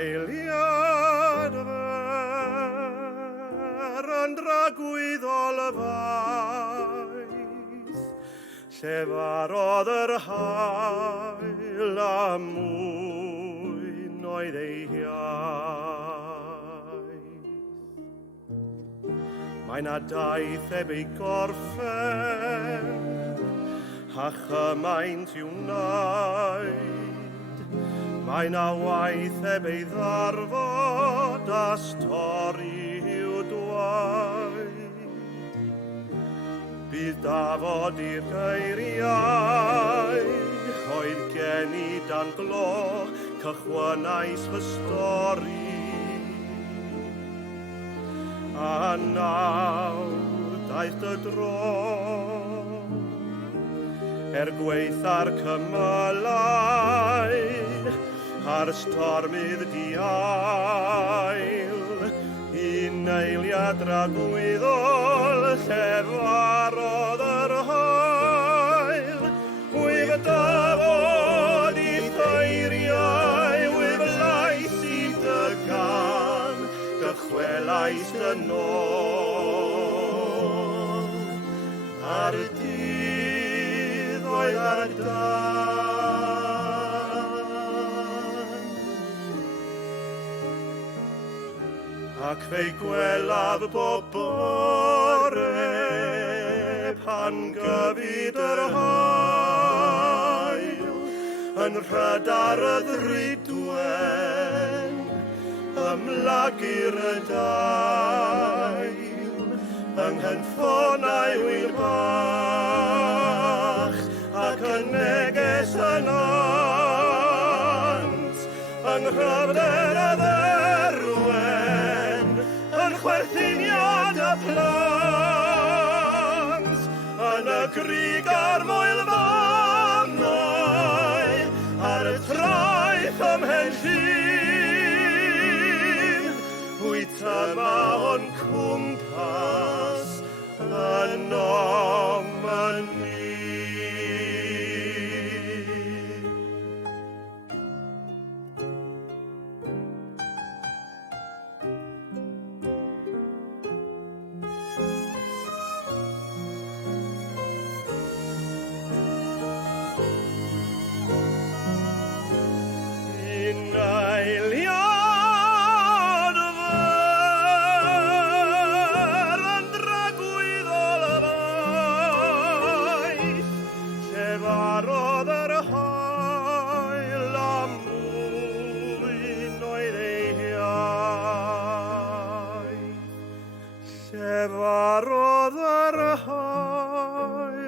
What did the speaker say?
Eiliad fer yn dragwydd o lyfaith, lle farodd yr hael a mwyn oedd ei hiaith. Mae na daith heb ei gorffen, a chymaint i'w wneud. Mae na waith heb ei ddarfod a stori i'w dweud. Bydd dafod i'r geiriau oedd gen i dan glo cychwynnais fy stori. A nawr daeth dy dro gweitha'r cymylau a'r stormydd di ail, un eiliad dragwyddol lle farodd yr hael. Wyf dafod i ddeiriau, wyf lais i dy gan, dychwelais dy nôl. Ar dydd oedd ar dan, ac fe'i gwelaf bob bore pan gyfyd yr hael yn rhedar y ddrydwen, ymlagu'r y dail yng nghenffonau wyl bach ac yn neges yn ant yng nghyfder y dderwen, yn chwerthyniad y plant, yn y grig ar moel fannau, ar y traeth ym Mhenllyn. Wyt yma o'n cwmpas yn omni. Eiliad fer yn dragwydd o lyfaith, lle farodd yr hael a mwyn oedd ei hiaith. Lle farodd yr hael